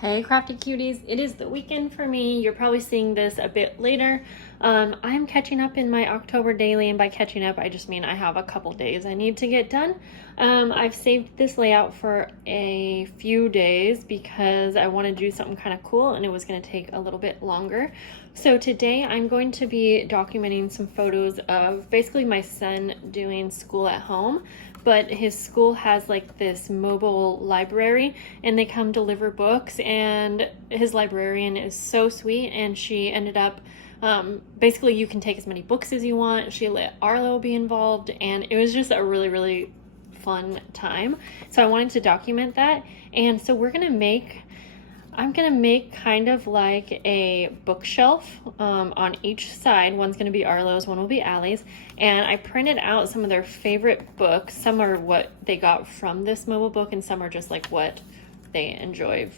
Hey crafty cuties, it is the weekend for me. You're probably seeing this a bit later. I'm catching up in my October daily, and by catching up I just mean I have a couple days I need to get done. I've saved this layout for a few days because I want to do something kind of cool and it was going to take a little bit longer. So today I'm going to be documenting some photos of basically my son doing school at home, but his school has like this mobile library and they come deliver books, and his librarian is so sweet, and she ended up basically you can take as many books as you want. She let Arlo be involved, and it was just a really fun time. So I wanted to document that, and so I'm gonna make kind of like a bookshelf on each side. One's gonna be Arlo's, one will be Allie's. And I printed out some of their favorite books. Some are what they got from this mobile book, and some are just like what they enjoy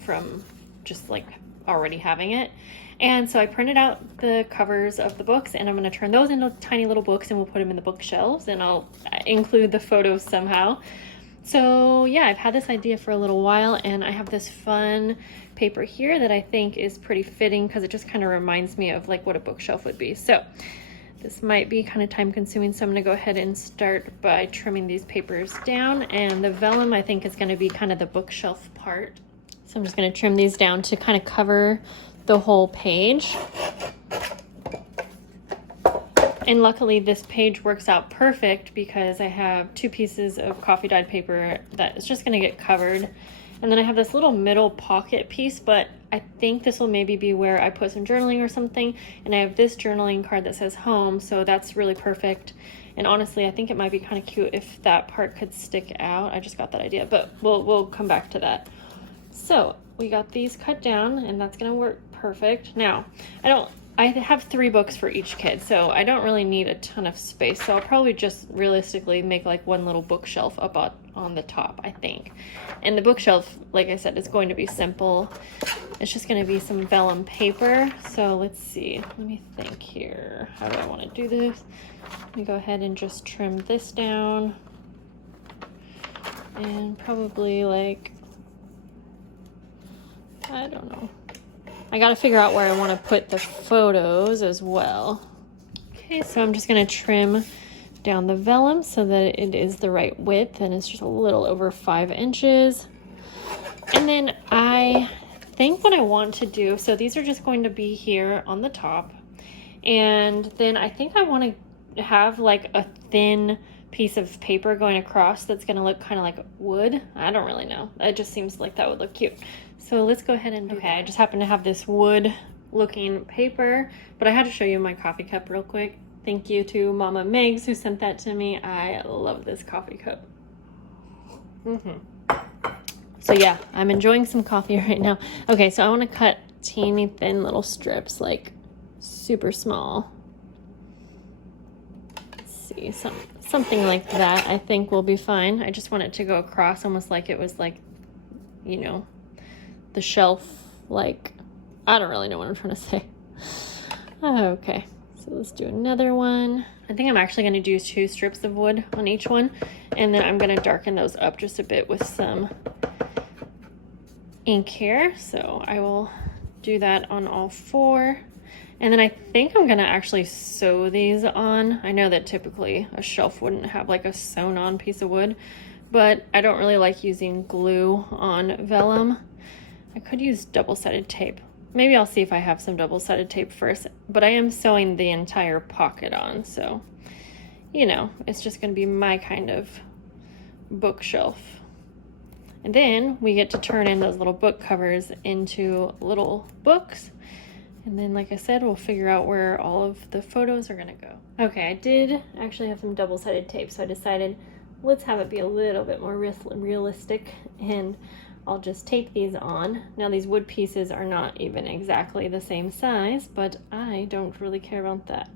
from just like already having it. And so I printed out the covers of the books, and I'm gonna turn those into tiny little books, and we'll put them in the bookshelves, and I'll include the photos somehow. So yeah, I've had this idea for a little while, and I have this fun paper here that I think is pretty fitting because it just kind of reminds me of like what a bookshelf would be. So this might be kind of time consuming, so I'm gonna go ahead and start by trimming these papers down, and the vellum I think is gonna be kind of the bookshelf part. So I'm just gonna trim these down to kind of cover the whole page. And luckily this page works out perfect because I have two pieces of coffee dyed paper that is just gonna get covered. And then I have this little middle pocket piece, but I think this will maybe be where I put some journaling or something. And I have this journaling card that says home, so that's really perfect. And honestly, I think it might be kind of cute if that part could stick out. I just got that idea, but we'll come back to that. So we got these cut down, and that's gonna work perfect. Now, I have 3 books for each kid, so I don't really need a ton of space. So I'll probably just realistically make like one little bookshelf up on the top, I think. And the bookshelf, like I said, is going to be simple. It's just going to be some vellum paper. So let's see. Let me think here. How do I want to do this? Let me go ahead and just trim this down. And probably like, I don't know. I gotta figure out where I want to put the photos as well. Okay, so I'm just gonna trim down the vellum so that it is the right width, and it's just a little over 5 inches. And then I think what I want to do, so these are just going to be here on the top, and then I think I want to have like a thin piece of paper going across that's going to look kind of like wood. I don't really know. It just seems like that would look cute. So let's go ahead and do that. I just happen to have this wood looking paper, but I had to show you my coffee cup real quick. Thank you to Mama Megs who sent that to me. I love this coffee cup. So yeah, I'm enjoying some coffee right now. Okay, so I want to cut teeny thin little strips, like super small. Let's see, something like that I think will be fine. I just want it to go across almost like it was like, you know, the shelf, like, I don't really know what I'm trying to say. Okay, so let's do another one. I think I'm actually going to do 2 strips of wood on each one, and then I'm going to darken those up just a bit with some ink here. So I will do that on all 4. And then I think I'm gonna actually sew these on. I know that typically a shelf wouldn't have like a sewn on piece of wood, but I don't really like using glue on vellum. I could use double-sided tape. Maybe I'll see if I have some double-sided tape first, but I am sewing the entire pocket on, so, you know, it's just gonna be my kind of bookshelf. And then we get to turn in those little book covers into little books. And then, like I said, we'll figure out where all of the photos are gonna go. Okay, I did actually have some double-sided tape, so I decided let's have it be a little bit more realistic, and I'll just tape these on. Now these wood pieces are not even exactly the same size, but I don't really care about that.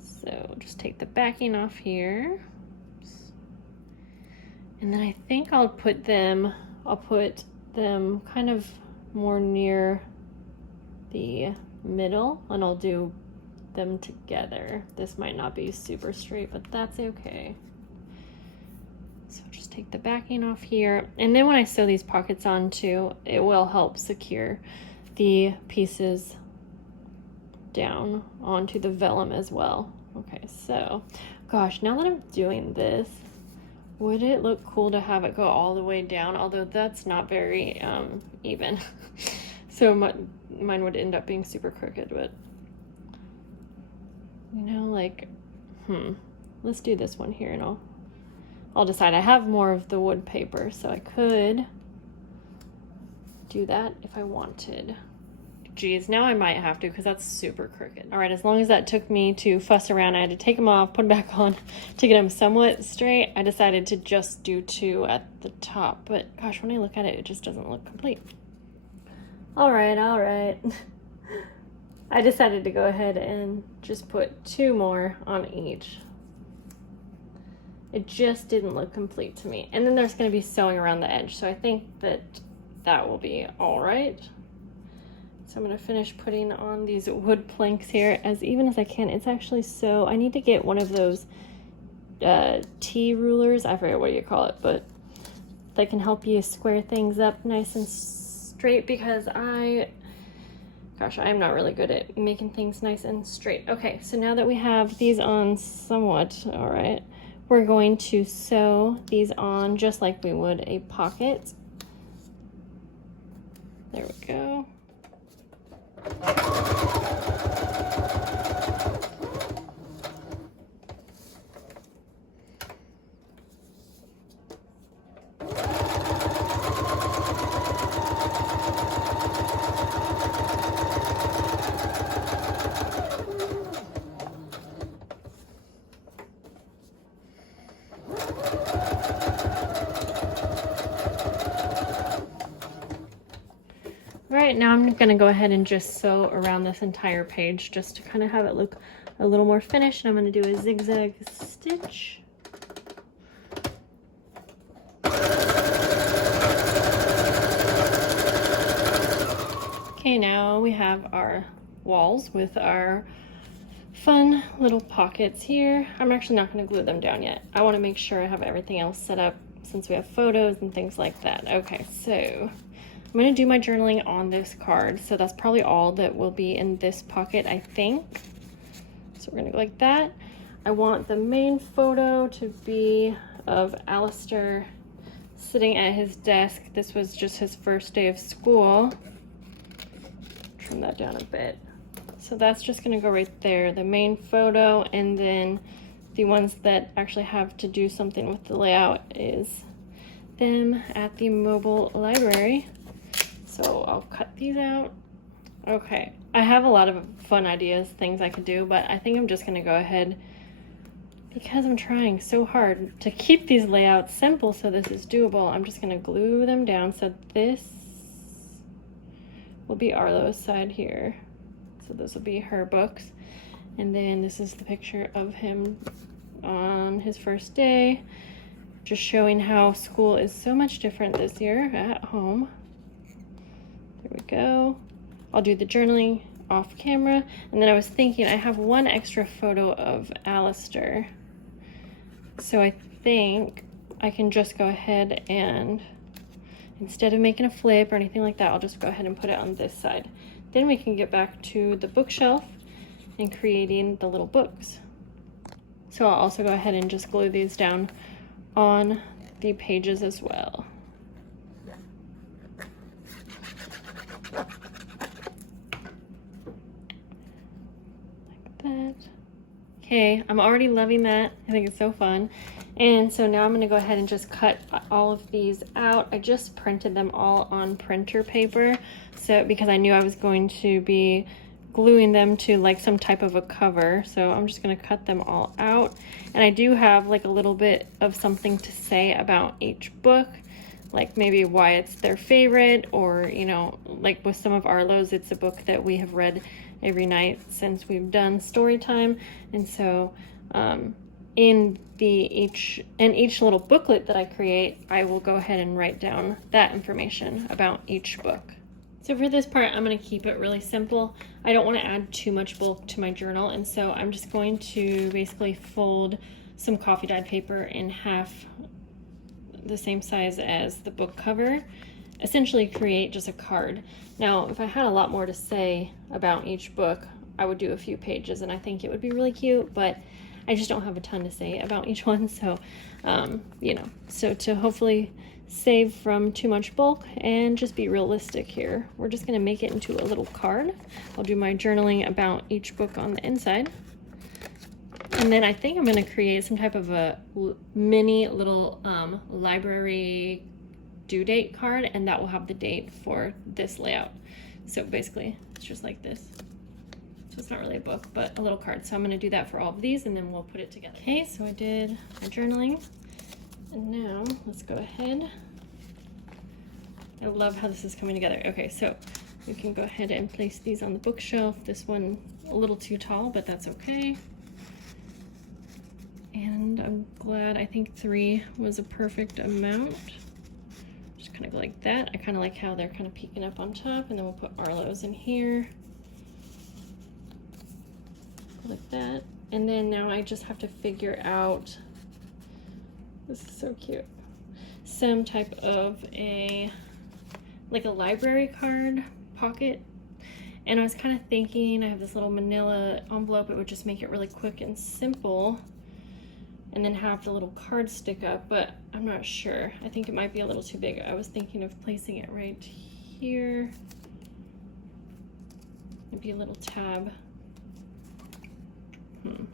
So just take the backing off here. And then I think I'll put them kind of more near the middle, and I'll do them together. This might not be super straight, but that's okay. So just take the backing off here. And then when I sew these pockets on too, it will help secure the pieces down onto the vellum as well. Okay, so gosh, now that I'm doing this, would it look cool to have it go all the way down? Although that's not very even. So mine would end up being super crooked, but you know, like, let's do this one here and I'll decide. I have more of the wood paper, so I could do that if I wanted. Geez, now I might have to because that's super crooked. All right, as long as that took me to fuss around, I had to take them off, put them back on to get them somewhat straight. I decided to just do 2 at the top, but gosh, when I look at it, it just doesn't look complete. All right. I decided to go ahead and just put 2 more on each. It just didn't look complete to me. And then there's going to be sewing around the edge, so I think that will be all right. So I'm going to finish putting on these wood planks here as even as I can. It's actually so, I need to get one of those T rulers. I forget what you call it, but they can help you square things up nice and straight because I am not really good at making things nice and straight. Okay, so now that we have these on somewhat, all right, we're going to sew these on just like we would a pocket. There we go. Right, now I'm going to go ahead and just sew around this entire page just to kind of have it look a little more finished. And I'm going to do a zigzag stitch. Okay, now we have our walls with our fun little pockets here. I'm actually not going to glue them down yet. I want to make sure I have everything else set up since we have photos and things like that. Okay, so I'm going to do my journaling on this card, so that's probably all that will be in this pocket, I think. So we're going to go like that. I want the main photo to be of Alistair sitting at his desk. This was just his first day of school. Trim that down a bit. So that's just going to go right there, the main photo, and then the ones that actually have to do something with the layout is them at the mobile library. So I'll cut these out. Okay, I have a lot of fun ideas, things I could do, but I think I'm just gonna go ahead because I'm trying so hard to keep these layouts simple so this is doable. I'm just gonna glue them down. So this will be Arlo's side here. So this will be her books. And then this is the picture of him on his first day, just showing how school is so much different this year at home. There we go. I'll do the journaling off camera. And then I was thinking I have one extra photo of Alistair. So I think I can just go ahead and, instead of making a flip or anything like that, I'll just go ahead and put it on this side. Then we can get back to the bookshelf and creating the little books. So I'll also go ahead and just glue these down on the pages as well. That. Okay, I'm already loving that. I think it's so fun. And so now I'm going to go ahead and just cut all of these out. I just printed them all on printer paper, so because I knew I was going to be gluing them to like some type of a cover. So I'm just going to cut them all out. And I do have like a little bit of something to say about each book, like maybe why it's their favorite, or you know, like with some of Arlo's, it's a book that we have read every night since we've done story time. And so in each little booklet that I create, I will go ahead and write down that information about each book. So for this part, I'm going to keep it really simple. I don't want to add too much bulk to my journal, and so I'm just going to basically fold some coffee dyed paper in half the same size as the book cover, essentially create just a card. Now, if I had a lot more to say about each book, I would do a few pages, and I think it would be really cute, but I just don't have a ton to say about each one. So, you know, so to hopefully save from too much bulk and just be realistic here, we're just going to make it into a little card. I'll do my journaling about each book on the inside. And then I think I'm going to create some type of a mini little library due date card, and that will have the date for this layout. So basically, it's just like this. So it's not really a book, but a little card. So I'm going to do that for all of these, and then we'll put it together. Okay, so I did my journaling. And now let's go ahead. I love how this is coming together. Okay, so we can go ahead and place these on the bookshelf. This one a little too tall, but that's okay. And I'm glad, I think 3 was a perfect amount. Just kind of go like that. I kind of like how they're kind of peeking up on top, and then we'll put Arlo's in here. Like that. And then now I just have to figure out, this is so cute, some type of like a library card pocket. And I was kind of thinking, I have this little manila envelope, it would just make it really quick and simple, and then have the little card stick up, but I'm not sure. I think it might be a little too big. I was thinking of placing it right here. Maybe a little tab.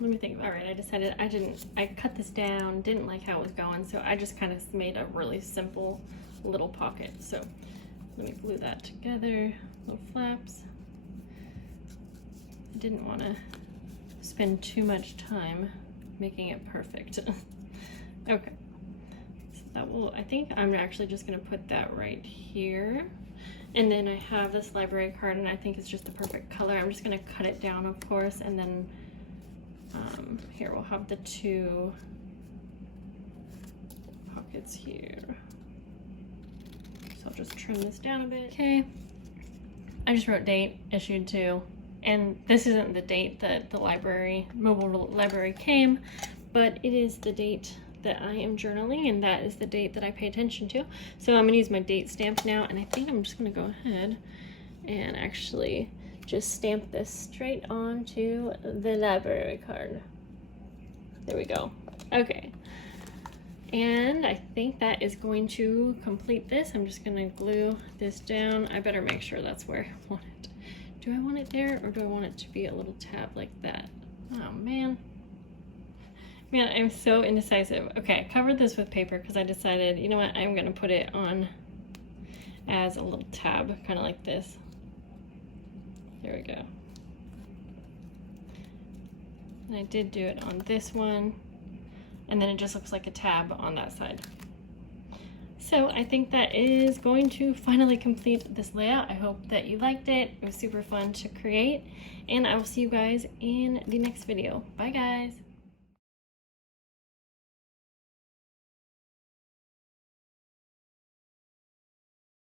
Let me think. All right, I decided I cut this down, didn't like how it was going, so I just kind of made a really simple little pocket. So let me glue that together, little flaps. I didn't want to spend too much time making it perfect. Okay, so that will, I think I'm actually just gonna put that right here. And then I have this library card, and I think it's just the perfect color. I'm just gonna cut it down, of course, and then here we'll have the 2 pockets here. So I'll just trim this down a bit. Okay, I just wrote date, issued to, and this isn't the date that the mobile library came, but it is the date that I am journaling, and that is the date that I pay attention to. So I'm gonna use my date stamp now, and I think I'm just gonna go ahead and actually just stamp this straight onto the library card. There we go. Okay. And I think that is going to complete this. I'm just gonna glue this down. I better make sure that's where I want it. Do I want it there, or do I want it to be a little tab like that? Oh man. Man, I'm so indecisive. Okay, I covered this with paper because I decided, you know what, I'm gonna put it on as a little tab, kind of like this. There we go. And I did do it on this one, and then it just looks like a tab on that side. So I think that is going to finally complete this layout. I hope that you liked it. It was super fun to create, and I will see you guys in the next video. Bye guys.